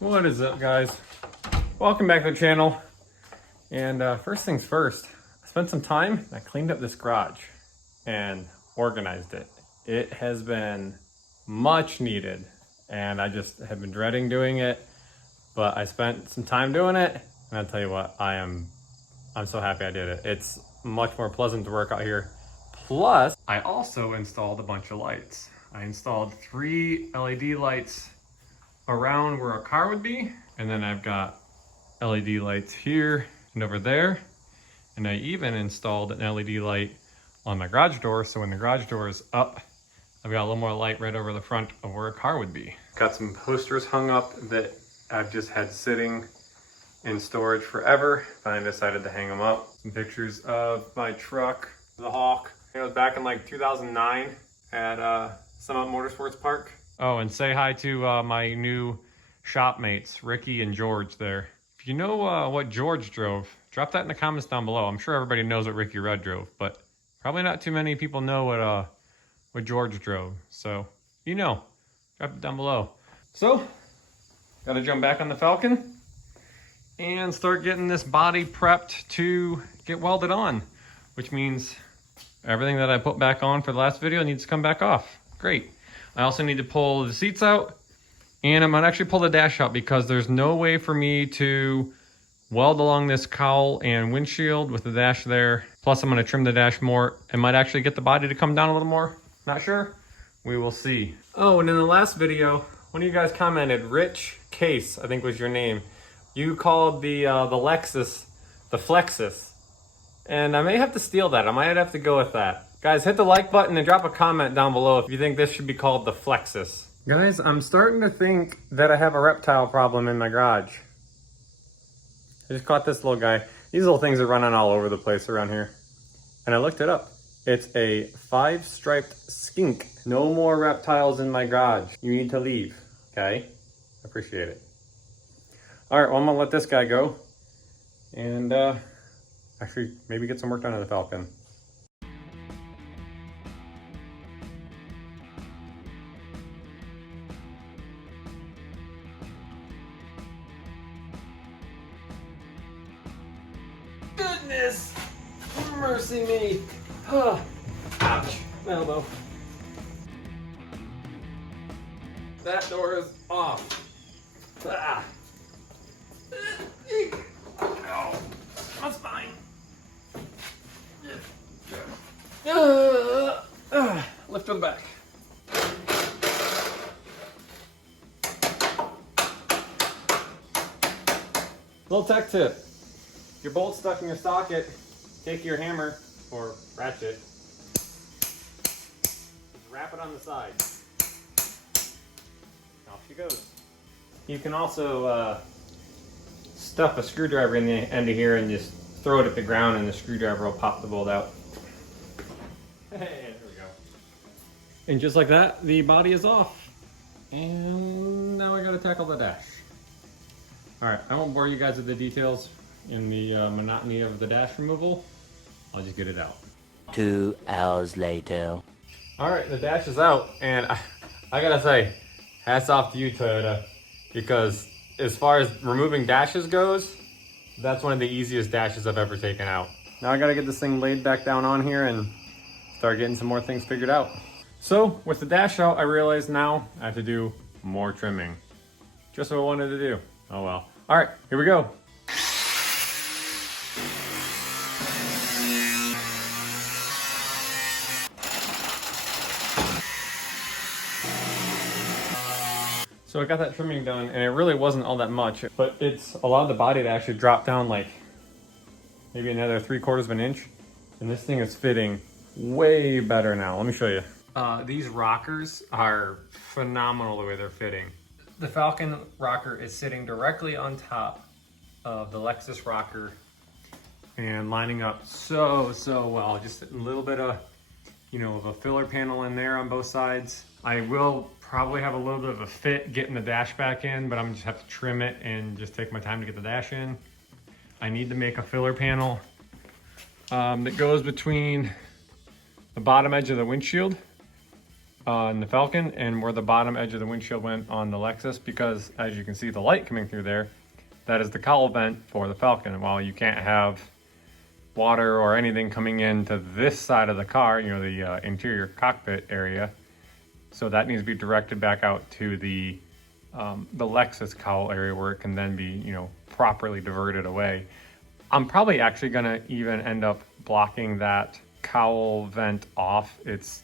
What is up, guys? Welcome back to the channel. And first things first, I spent some time, I cleaned up this garage and organized it. It has been much needed and I just have been dreading doing it, but I spent some time doing it and I'll tell you what, I'm so happy I did it. It's much more pleasant to work out here. Plus, I also installed a bunch of lights. I installed 3 LED lights around where a car would be, and then I've got LED lights here and over there, and I even installed an LED light on my garage door, so when the garage door is up, I've got a little more light right over the front of where a car would be. Got some posters hung up that I've just had sitting in storage forever, finally decided to hang them up. Some pictures of my truck, the Hawk. It was back in like 2009 at Summit Motorsports Park. Oh, and say hi to my new shop mates, Ricky and George there. If you know what George drove, drop that in the comments down below. I'm sure everybody knows what Ricky Red drove, but probably not too many people know what George drove. So, you know, drop it down below. So, gotta jump back on the Falcon and start getting this body prepped to get welded on, which means everything that I put back on for the last video needs to come back off. Great. I also need to pull the seats out, and I might actually pull the dash out because there's no way for me to weld along this cowl and windshield with the dash there. Plus, I'm going to trim the dash more and might actually get the body to come down a little more. Not sure. We will see. Oh, and in the last video, one of you guys commented, Rich Case, I think was your name. You called the Lexus the Flexus. And I may have to steal that. I might have to go with that. Guys, hit the like button and drop a comment down below if you think this should be called the Flexus. Guys, I'm starting to think that I have a reptile problem in my garage. I just caught this little guy. These little things are running all over the place around here. And I looked it up. It's a 5-striped skink. No more reptiles in my garage. You need to leave, okay? Appreciate it. All right, well, I'm gonna let this guy go. And actually, maybe get some work done on the Falcon. Goodness, mercy me. Oh, ouch, my elbow. That door is off. Ah. Oh, that's fine. Lift to the back. Little tech tip. If your bolt's stuck in your socket, take your hammer or ratchet, wrap it on the side. Off she goes. You can also stuff a screwdriver in the end of here and just throw it at the ground and the screwdriver will pop the bolt out. Hey, there we go. And just like that, the body is off. And now I gotta tackle the dash. All right, I won't bore you guys with the details in the monotony of the dash removal. I'll just get it out. 2 hours later. All right, the dash is out, and I gotta say, hats off to you, Toyota, because as far as removing dashes goes, that's one of the easiest dashes I've ever taken out. Now I gotta get this thing laid back down on here and start getting some more things figured out. So with the dash out, I realize now I have to do more trimming. Just what I wanted to do. Oh well. All right, here we go. So I got that trimming done, and it really wasn't all that much, but it's allowed the body to actually drop down like maybe another 3/4 of an inch. And this thing is fitting way better now. Let me show you. These rockers are phenomenal the way they're fitting. The Falcon rocker is sitting directly on top of the Lexus rocker and lining up so well. Just a little bit of, of a filler panel in there on both sides. I will probably have a little bit of a fit getting the dash back in, but I'm gonna just have to trim it and just take my time to get the dash in. I need to make a filler panel that goes between the bottom edge of the windshield on the Falcon and where the bottom edge of the windshield went on the Lexus, because as you can see the light coming through there, that is the cowl vent for the Falcon. And while you can't have water or anything coming into this side of the car, you know, the interior cockpit area, so that needs to be directed back out to the Lexus cowl area where it can then be, you know, properly diverted away. I'm probably actually gonna even end up blocking that cowl vent off. It's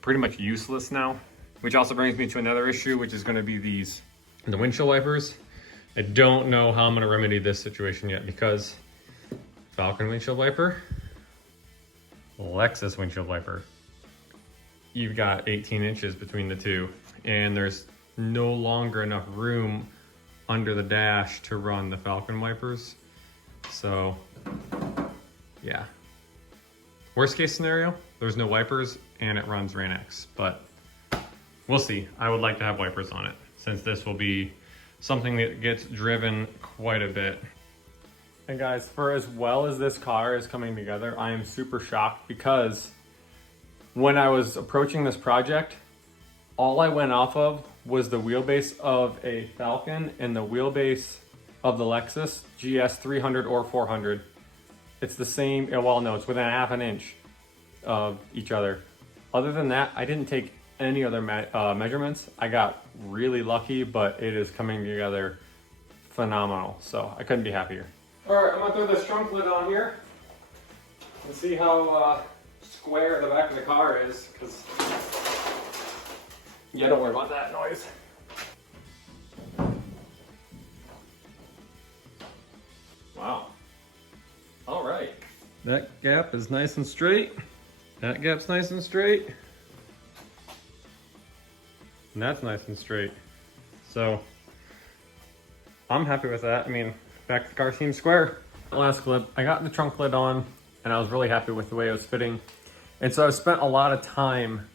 pretty much useless now, which also brings me to another issue, which is gonna be the windshield wipers. I don't know how I'm gonna remedy this situation yet, because Falcon windshield wiper, Lexus windshield wiper, you've got 18 inches between the two, and there's no longer enough room under the dash to run the Falcon wipers. So yeah, worst case scenario, there's no wipers and it runs Rain-X, but we'll see. I would like to have wipers on it, since this will be something that gets driven quite a bit. And guys, for as well as this car is coming together, I am super shocked, because when I was approaching this project, all I went off of was the wheelbase of a Falcon and the wheelbase of the Lexus GS300 or 400. It's the same, well no, it's within a half an inch of each other. Other than that, I didn't take any other measurements. I got really lucky, but it is coming together phenomenal. So I couldn't be happier. All right, I'm gonna throw this trunk lid on here and see how square the back of the car is, because yeah, don't worry about that noise. Wow. All right. That gap is nice and straight. That gap's nice and straight. And that's nice and straight. So I'm happy with that. I mean, back of the car seems square. Last clip, I got the trunk lid on and I was really happy with the way it was fitting. And so I've spent a lot of time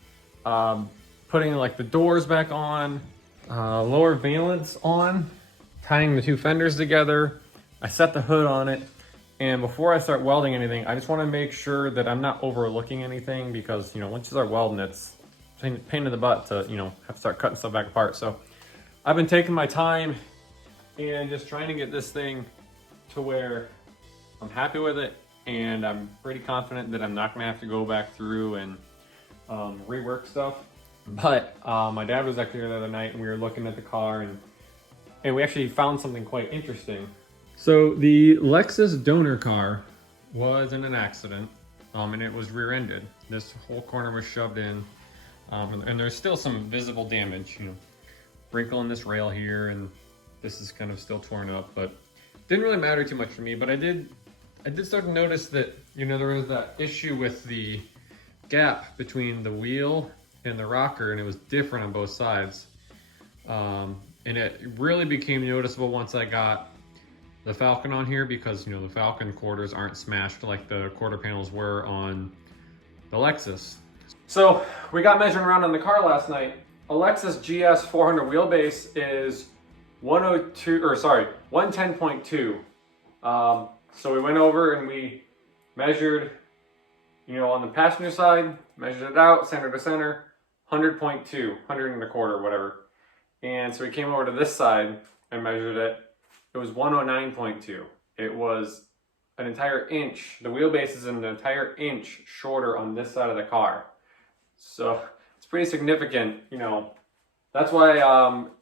putting like the doors back on, lower valence on, tying the two fenders together. I set the hood on it. And before I start welding anything, I just want to make sure that I'm not overlooking anything, because, you know, once you start welding, it's a pain in the butt to, you know, have to start cutting stuff back apart. So I've been taking my time and just trying to get this thing to where I'm happy with it, and I'm pretty confident that I'm not going to have to go back through and rework stuff. But my dad was actually here the other night and we were looking at the car, and we actually found something quite interesting. So the Lexus donor car was in an accident, and it was rear-ended. This whole corner was shoved in, and there's still some visible damage, you know, wrinkle in this rail here, and this is kind of still torn up, but didn't really matter too much for me. But I did start to notice that, you know, there was that issue with the gap between the wheel and the rocker, and it was different on both sides. And it really became noticeable once I got the Falcon on here, because, you know, the Falcon quarters aren't smashed like the quarter panels were on the Lexus. So we got measuring around on the car last night. A Lexus GS400 wheelbase is 110.2. So we went over and we measured, you know, on the passenger side, measured it out, center to center, 100.2, 100 and a quarter, whatever. And so we came over to this side and measured it. It was 109.2. It was an entire inch. The wheelbase is an entire inch shorter on this side of the car. So it's pretty significant, you know. That's why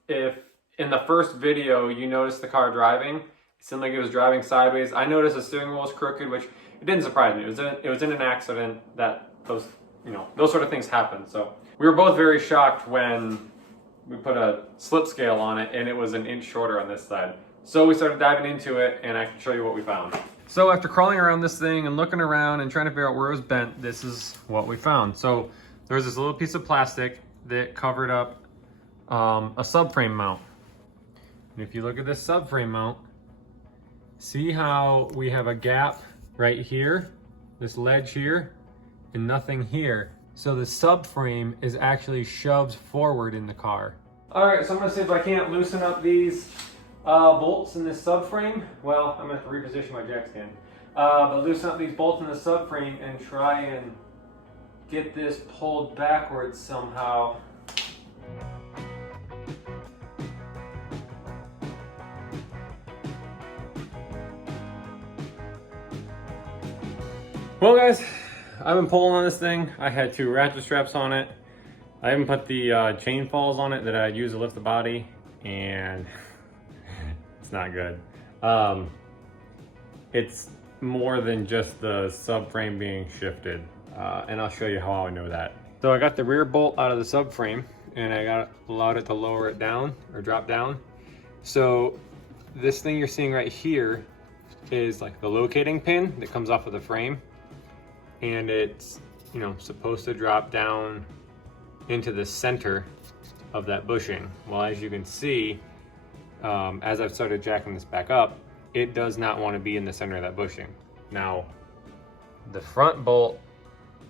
if in the first video you noticed the car driving, it seemed like it was driving sideways. I noticed the steering wheel was crooked, which it didn't surprise me. It was in an accident that those sort of things happen. So we were both very shocked when we put a slip scale on it and it was an inch shorter on this side. So we started diving into it, and I can show you what we found. So after crawling around this thing and looking around and trying to figure out where it was bent, this is what we found. So there's this little piece of plastic that covered up a subframe mount. And if you look at this subframe mount, see how we have a gap right here, this ledge here, and nothing here. So the subframe is actually shoved forward in the car. All right, so I'm gonna see if I can't loosen up these bolts in this subframe. Well, I'm gonna have to reposition my jack stand. But loosen up these bolts in the subframe and try and get this pulled backwards somehow. Well guys, I've been pulling on this thing. I had 2 ratchet straps on it. I haven't put the chain falls on it that I use to lift the body, and it's not good. It's more than just the subframe being shifted, and I'll show you how I know that. So I got the rear bolt out of the subframe, and I allowed it to lower it down or drop down. So this thing you're seeing right here is like the locating pin that comes off of the frame, and it's, you know, supposed to drop down into the center of that bushing. Well, as you can see, as I've started jacking this back up, it does not want to be in the center of that bushing. Now, the front bolt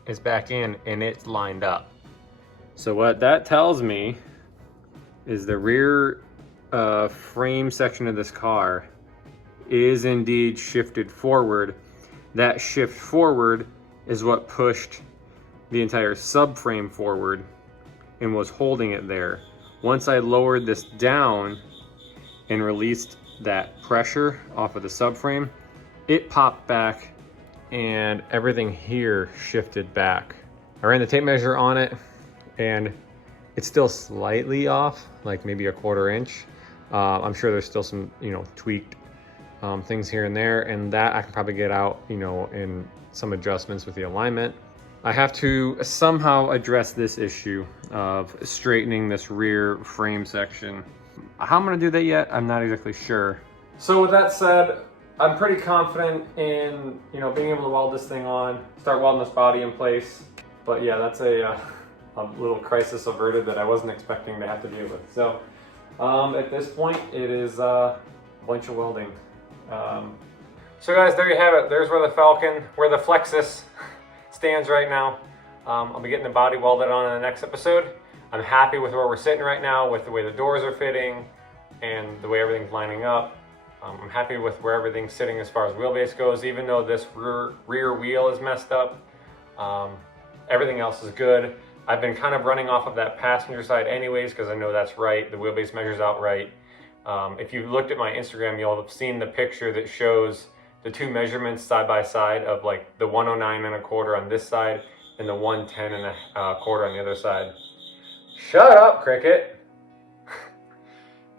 is back in and it's lined up. So what that tells me is the rear frame section of this car is indeed shifted forward. That shift forward is what pushed the entire subframe forward and was holding it there. Once I lowered this down and released that pressure off of the subframe, it popped back and everything here shifted back. I ran the tape measure on it and it's still slightly off, like maybe a 1/4 inch. I'm sure there's still some, you know, tweaked things here and there, and that I can probably get out, you know, in some adjustments with the alignment. I have to somehow address this issue of straightening this rear frame section. How I'm gonna do that yet, I'm not exactly sure. So with that said, I'm pretty confident in, you know, being able to weld this thing on, start welding this body in place. But yeah, that's a little crisis averted that I wasn't expecting to have to deal with. So at this point, it is a bunch of welding. So guys, there you have it. There's where the Flexus stands right now. I'll be getting the body welded on in the next episode. I'm happy with where we're sitting right now, with the way the doors are fitting and the way everything's lining up. I'm happy with where everything's sitting as far as wheelbase goes, even though this rear wheel is messed up. Everything else is good. I've been kind of running off of that passenger side anyways, because I know that's right. The wheelbase measures out right. If you've looked at my Instagram, you'll have seen the picture that shows the 2 measurements side by side of like the 109 1/4 on this side and the 110 1/4 on the other side. Shut up, Cricket.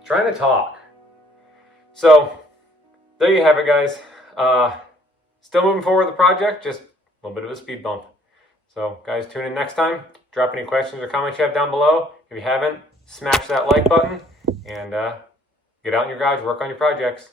Trying to talk. So there you have it, guys. Still moving forward with the project, just a little bit of a speed bump. So guys, tune in next time. Drop any questions or comments you have down below. If you haven't, smash that like button and get out in your garage, work on your projects.